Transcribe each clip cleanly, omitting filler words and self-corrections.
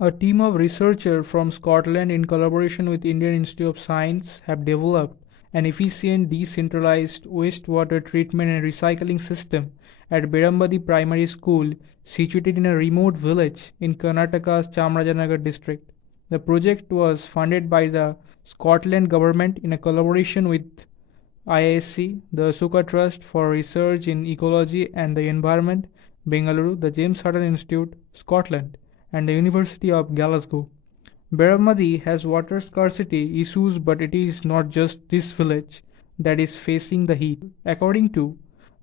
A team of researchers from Scotland in collaboration with Indian Institute of Science have developed an efficient decentralized wastewater treatment and recycling system at Berambadi Primary School situated in a remote village in Karnataka's Chamarajanagar district. The project was funded by the Scotland government in a collaboration with IISC, the Ashoka Trust for Research in Ecology and the Environment, Bengaluru, the James Hutton Institute, Scotland, and the University of Glasgow. Baramati has water scarcity issues, but it is not just this village that is facing the heat. According to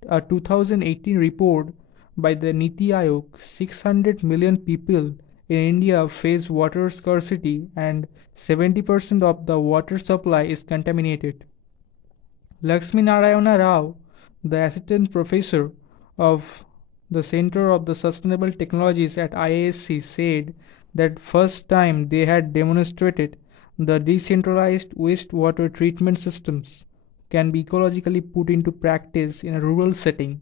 a 2018 report by the Niti Aayog, 600 million people in India face water scarcity and 70% of the water supply is contaminated. Lakshmi Narayana Rao, the assistant professor of the Center of the Sustainable Technologies at IISc, said that first time they had demonstrated the decentralized wastewater treatment systems can be ecologically put into practice in a rural setting.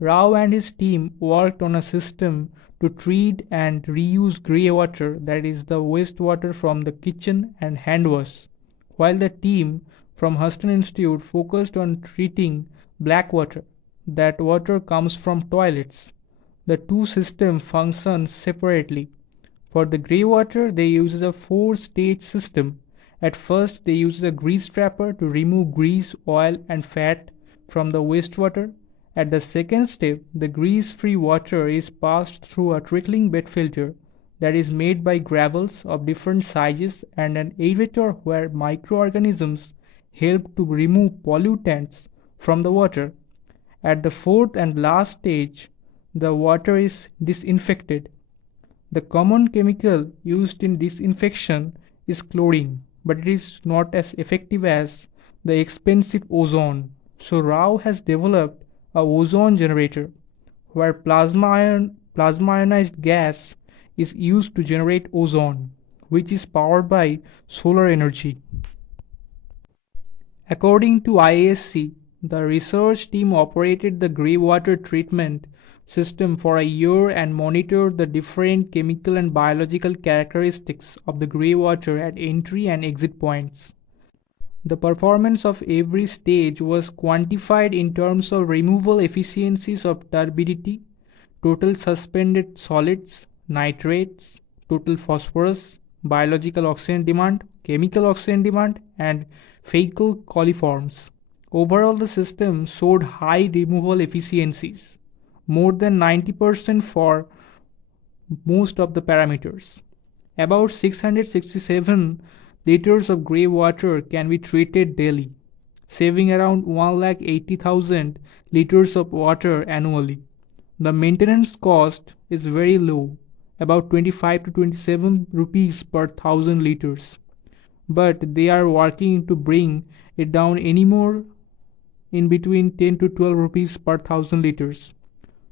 Rao and his team worked on a system to treat and reuse grey water, that is the wastewater from the kitchen and hand wash, while the team from Huston Institute focused on treating black water. That water comes from toilets. The two systems function separately. For the grey water, they use a four-stage system. At first, they use a grease trapper to remove grease, oil, and fat from the wastewater. At the second step, the grease-free water is passed through a trickling bed filter that is made by gravels of different sizes and an aerator where microorganisms help to remove pollutants from the water. At the fourth and last stage, the water is disinfected. The common chemical used in disinfection is chlorine, but it is not as effective as the expensive ozone. So Rao has developed a ozone generator where plasma ionized gas is used to generate ozone, which is powered by solar energy. According to IISc, the research team operated the grey water treatment system for a year and monitored the different chemical and biological characteristics of the grey water at entry and exit points. The performance of every stage was quantified in terms of removal efficiencies of turbidity, total suspended solids, nitrates, total phosphorus, biological oxygen demand, chemical oxygen demand, and fecal coliforms. Overall, the system showed high removal efficiencies, more than 90% for most of the parameters. About 667 liters of grey water can be treated daily, saving around 1,80,000 liters of water annually. The maintenance cost is very low, about 25 to 27 rupees per 1,000 liters. But they are working to bring it down anymore in between 10 to 12 rupees per 1,000 liters.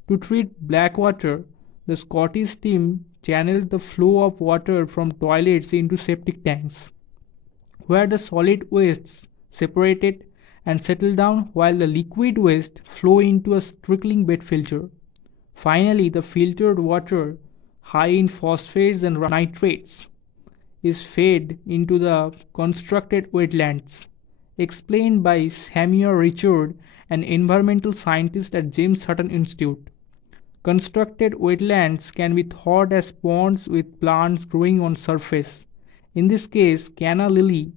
To treat black water, the Scottish team channeled the flow of water from toilets into septic tanks, where the solid wastes separated and settle down while the liquid waste flow into a trickling bed filter. Finally, the filtered water, high in phosphates and nitrates, is fed into the constructed wetlands. Explained by Samuel Richard, an environmental scientist at James Hutton Institute. Constructed wetlands can be thought as ponds with plants growing on surface. In this case, canna lily,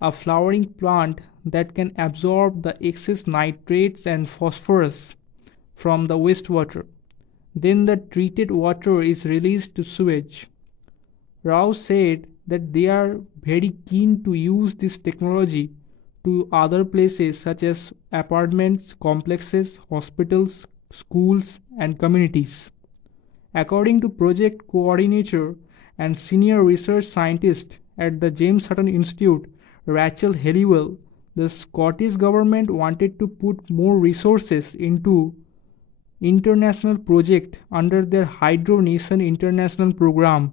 a flowering plant that can absorb the excess nitrates and phosphorus from the wastewater. Then the treated water is released to sewage. Rao said that they are very keen to use this technology to other places such as apartments, complexes, hospitals, schools, and communities. According to project coordinator and senior research scientist at the James Hutton Institute, Rachel Halliwell, the Scottish government wanted to put more resources into international project under their Hydro Nation International program.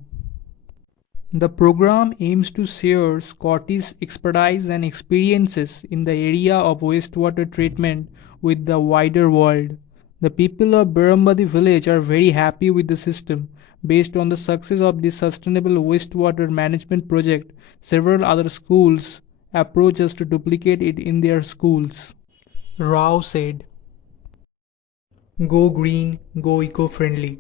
The program aims to share Scottish expertise and experiences in the area of wastewater treatment with the wider world. The people of Berambadi village are very happy with the system Based on the success of this sustainable wastewater management project, several other schools approached us to duplicate it in their schools. Rao said, "Go green, go eco-friendly."